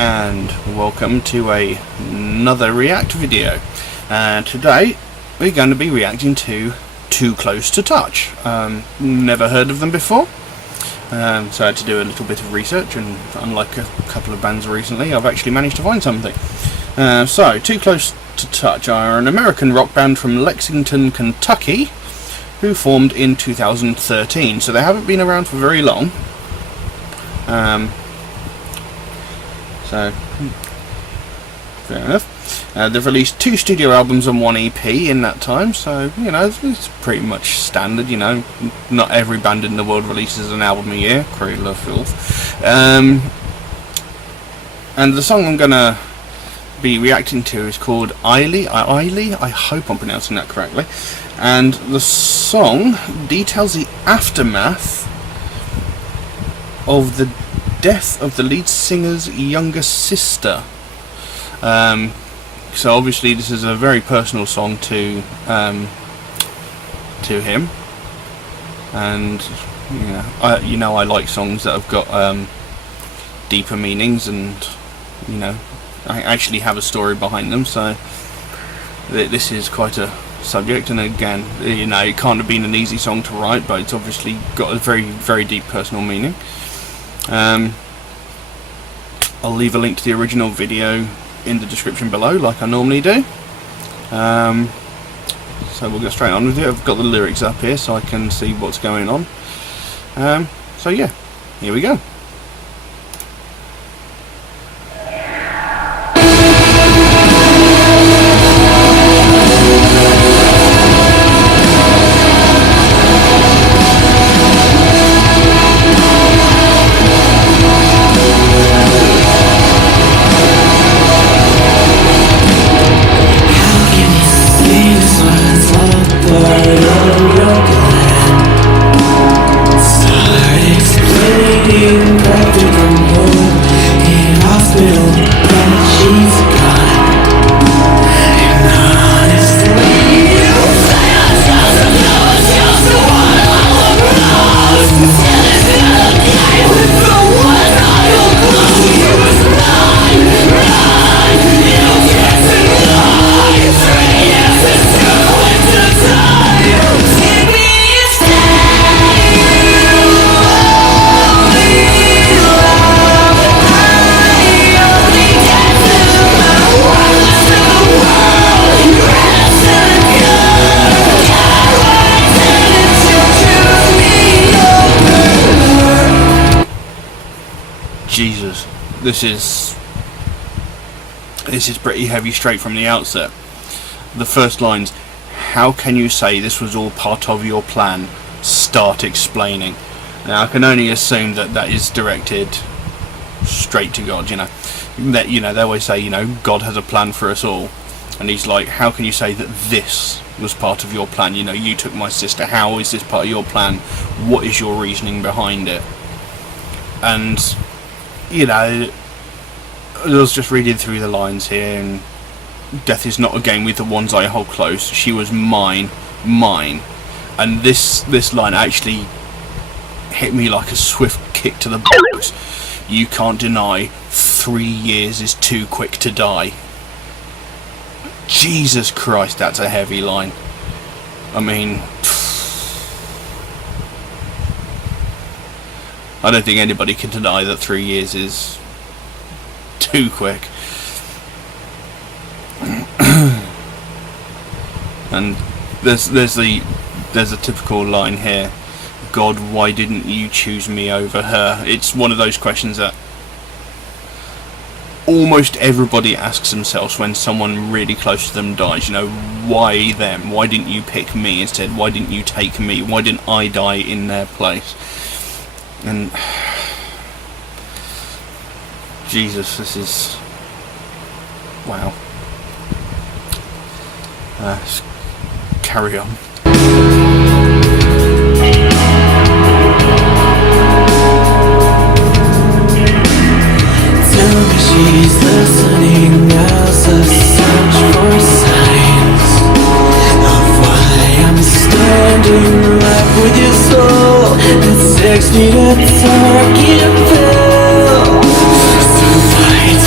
and welcome to another React video. Today we're going to be reacting to Too Close to Touch. Never heard of them before, so I had to do a little bit of research, and unlike a couple of bands recently, I've actually managed to find something. So Too Close to Touch are an American rock band from Lexington, Kentucky, who formed in 2013, so they haven't been around for very long. So fair enough. They've released 2 studio albums and 1 EP in that time, so you know it's pretty much standard. You know, not every band in the world releases an album a year. Cradle of Filth. And the song I'm gonna be reacting to is called Eiley. I hope I'm pronouncing that correctly. And the song details the aftermath of the death of the lead singer's younger sister. So obviously this is a very personal song to him, and I like songs that have got deeper meanings, and I actually have a story behind them. So this is quite a subject, and again, it can't have been an easy song to write, but it's obviously got a very, very deep personal meaning. I'll leave a link to the original video in the description below, like I normally do. So we'll get straight on with it. I've got the lyrics up here so I can see what's going on. So yeah, here we go. Jesus, this is pretty heavy straight from the outset. The first lines: "How can you say this was all part of your plan? Start explaining." Now I can only assume that that is directed straight to God. They always say, God has a plan for us all, and he's like, how can you say that this was part of your plan? You took my sister. How is this part of your plan? What is your reasoning behind it? And I was just reading through the lines here, and death is not a game with the ones I hold close. She was mine. And this line actually hit me like a swift kick to the balls. You can't deny 3 years is too quick to die. Jesus Christ, that's a heavy line. I mean, I don't think anybody can deny that 3 years is too quick. And there's a typical line here: God, why didn't you choose me over her? It's one of those questions that almost everybody asks themselves when someone really close to them dies. Why them? Why didn't you pick me instead? Why didn't you take me? Why didn't I die in their place? And Jesus, this is wow. Let's carry on. Tell me she's listening as I search for signs of why I'm standing right with your soul. That 6 feet of target fell. So fight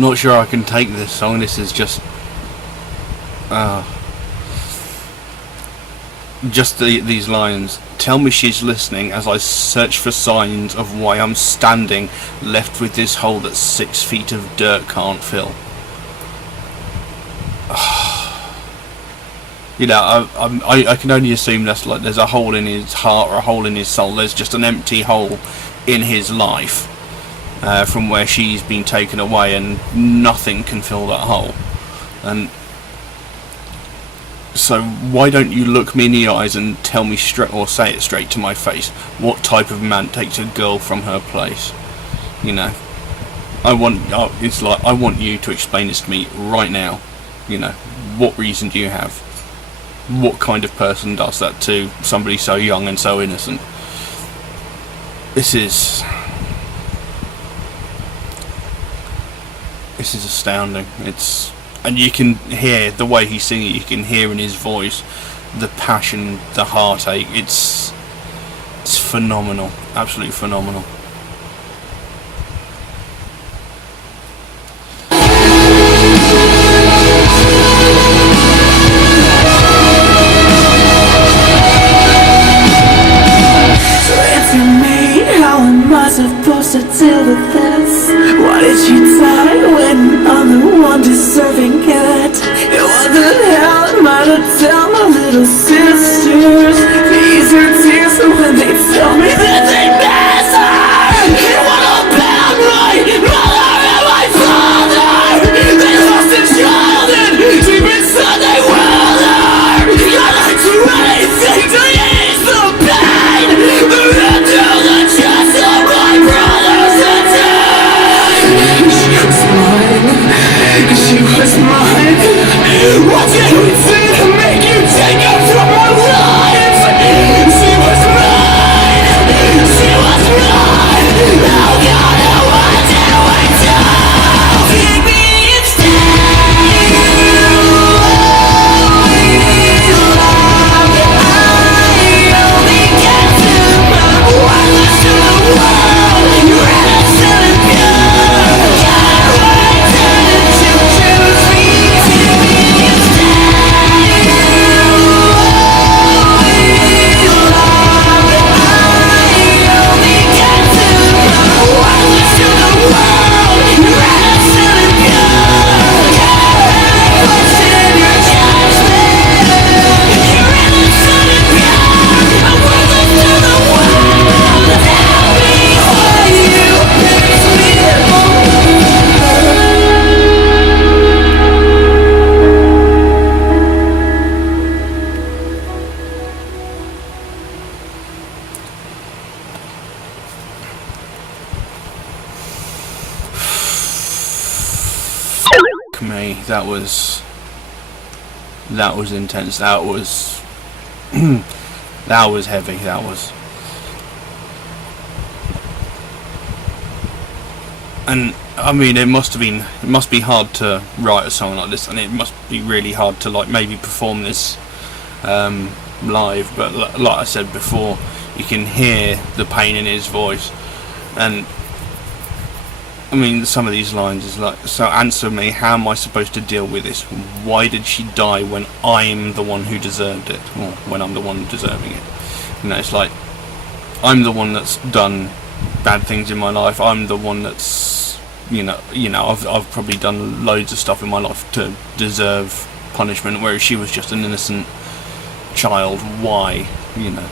Not sure I can take this song. This is just these lines. Tell me she's listening as I search for signs of why I'm standing, left with this hole that 6 feet of dirt can't fill. You know, I can only assume that's like there's a hole in his heart or a hole in his soul. There's just an empty hole in his life from where she's been taken away, and nothing can fill that hole. And so why don't you look me in the eyes and tell me straight, or say it straight to my face, what type of man takes a girl from her place? You know, it's like, I want you to explain this to me right now. You know, what reason do you have? What kind of person does that to somebody so young and so innocent? This is astounding. And you can hear the way he's singing. You can hear in his voice the passion, the heartache. It's phenomenal, absolutely phenomenal. Supposed to deal with this? Why did you die when I'm the one deserving it? And what the hell am I to tell my little sisters? These are tears when they tell me that they miss her. And what about my mother and my father? They lost a child and deep inside they will learn. I'd like to do anything to ease the pain, but I do the chest of my brothers and dead. She was mine. What did we do to make you take her from our lives? She was mine. She was mine. Oh God, what did we do? Take me instead. I only get to my worthless to the world. You're innocent and pure. God, why didn't you choose me? Take me instead. I only get to my worthless to the world. You're innocent and pure. God, question your judgment. You're innocent and pure. I'm worthless to the world. Tell me why you picked me Me, that was intense. That was that was heavy. That was, and I mean, it must be hard to write a song like this, and it must be really hard to like maybe perform this live. But like I said before, you can hear the pain in his voice, and I mean, some of these lines is like, so answer me, how am I supposed to deal with this? Why did she die when I'm the one who deserved it? Or when I'm the one deserving it? You know, it's like, I'm the one that's done bad things in my life. I'm the one that's, you know, I've probably done loads of stuff in my life to deserve punishment, whereas she was just an innocent child. Why? You know.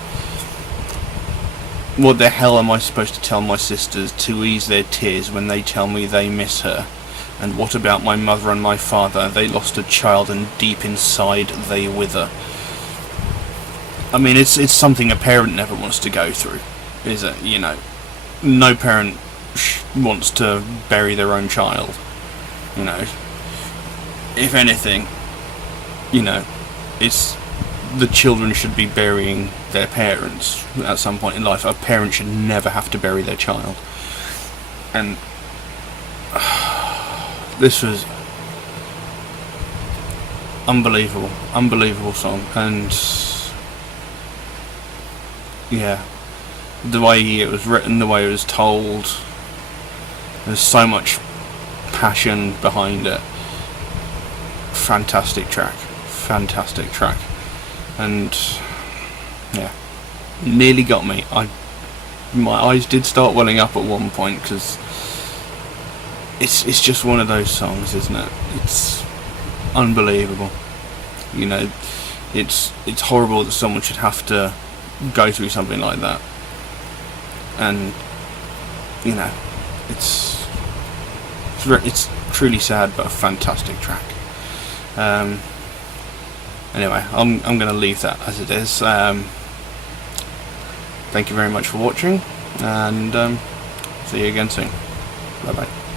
What the hell am I supposed to tell my sisters to ease their tears when they tell me they miss her? And what about my mother and my father? They lost a child and deep inside they wither. I mean, it's something a parent never wants to go through, is it? You know, no parent wants to bury their own child. You know, if anything, you know, it's the children should be burying their parents at some point in life. A parent should never have to bury their child. And this was unbelievable song. And yeah, the way it was written, the way it was told, there's so much passion behind it. Fantastic track, and yeah, nearly got me. My eyes did start welling up at one point, because it's just one of those songs, isn't it? It's unbelievable. You know, it's horrible that someone should have to go through something like that, and you know, it's truly sad, but a fantastic track. Anyway, I'm going to leave that as it is. Thank you very much for watching, and see you again soon. Bye bye.